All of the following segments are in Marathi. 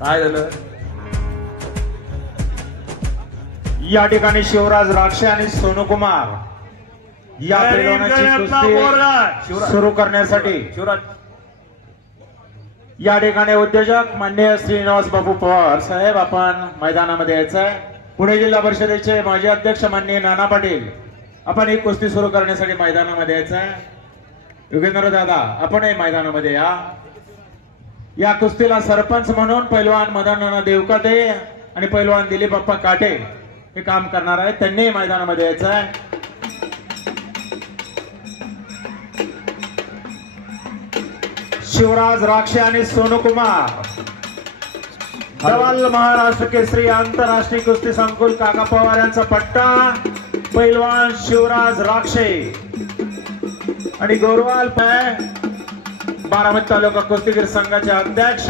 काय झालं? या ठिकाणी शिवराज राक्षे आणि सोनू कुमार या कुस्ती सुरू करण्यासाठी. शिवराज! या ठिकाणी उद्योजक मान्य श्रीनिवास बाबू पवार साहेब आपण मैदानामध्ये यायचंय. पुणे जिल्हा परिषदेचे माजी अध्यक्ष माननीय नाना पाटील आपण ही कुस्ती सुरू करण्यासाठी मैदानामध्ये यायचंय. योगेंद्र दादा आपणही मैदानामध्ये या. या कुस्तीला सरपंच म्हणून पैलवान मदन नाना आणि पैलवान दिलीपप्पा काटे हे काम करणार आहेत. त्यांनी मैदानामध्ये यायचं आहे. शिवराज राक्षे आणि सोनू कुमार. महाराष्ट्र केसरी आंतरराष्ट्रीय कुस्ती संकुल काका पवार यांचा पट्टा. पैलवान शिवराज राक्षे. आणि गौरवाल बारामती तालुका कुस्तीगीर संघाचे अध्यक्ष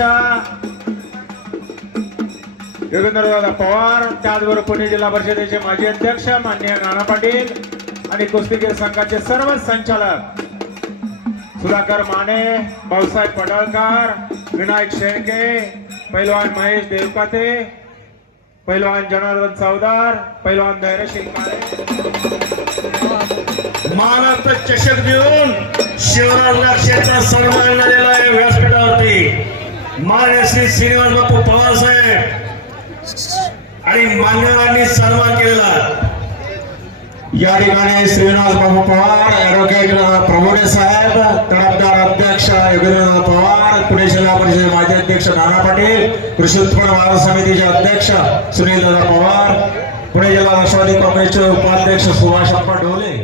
योगेंद्रदादा पवार त्याचबरोबर पुणे जिल्हा परिषदेचे माजी अध्यक्ष माननीय नाना पाटील आणि कुस्तीगीर संघाचे सर्व संचालक सुधाकर माने भाऊसाहेब पडळकर विनायक शेळके पैलवान महेश देवकाते पैलवान जनार्दन चौदार पैलवान धैर्यशील काळे महाराष्ट्र चषक देऊन शिवराज लक्षाचा सन्मान झालेला आहे व्यासपीठावरती. मान्य श्री श्रीनिवास बापू पवार साहेब. आणि मान्यवरांनी सन्मान केलेला. या ठिकाणी श्रीनिवास बापू पवार ऍडव्होकेट प्रभुणे साहेब तडफदार अध्यक्ष योगेंद्रनाथ पवार पुणे जिल्हा परिषद माजी अध्यक्ष नाना पाटील कृषी उत्पन्न बाजार समितीचे अध्यक्ष सुनील दादा पवार पुणे जिल्हा राष्ट्रवादी काँग्रेसचे उपाध्यक्ष सुभाष अप्पा ढोले.